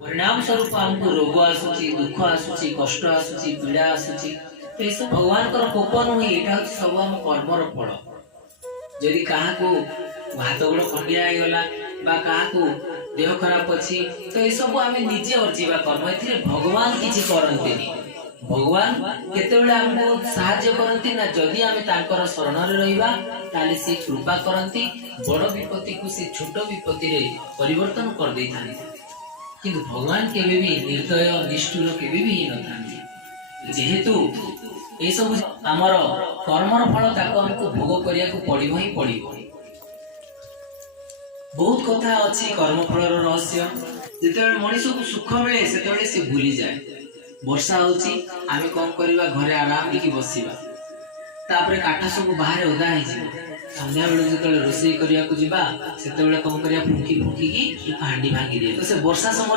परिणाम स्वरूप हमको रोग आसुची, दुख आसुची, कष्ट आसुची, पीड़ा आसुची। तो ये सब भगवान कर कोप नुहे, एटा होची सब हम कर्मर फल। जदि काहा को हाथ गोड़ खंडिया हो गला बा काहा को देह खराब अछि तो ये सब आमे निजे अर्जिबा कर्म। एथिरे भगवान किछि करन्तिनी। भगवान केतेबेले हमको सहाय्य करन्ति ना, जदि आमे तांकर शरण रे रहिबा ताले से कृपा करन्ति। बड़ विपत्ति को से छोट विपत्ति रे परिवर्तन कर दैथान्ति। किंतु भगवान केबे भी निर्दय निष्ठुर केबे भी न थान्ति। जेहेतु ए सब हमर कर्मर फल ताको हमको भोग करिया को पड़िबो ही पड़िबो। बहुत कथा अछि कर्म फलर रहस्य। जेतेबेले मनुष्य को सुख मिले सेतेबेले से भूली जाए। वर्षा होची आमे कोन करबा, घरे आराम की बसिबा। तापरे काठ सब बाहर ओदा हे जिवो। संध्या बेले जेतेबेले रोषेई करिया को जिबा सेतेबेले कोन करिया फुकी फुकी की हांडी भांगी दे। तो से वर्षा समय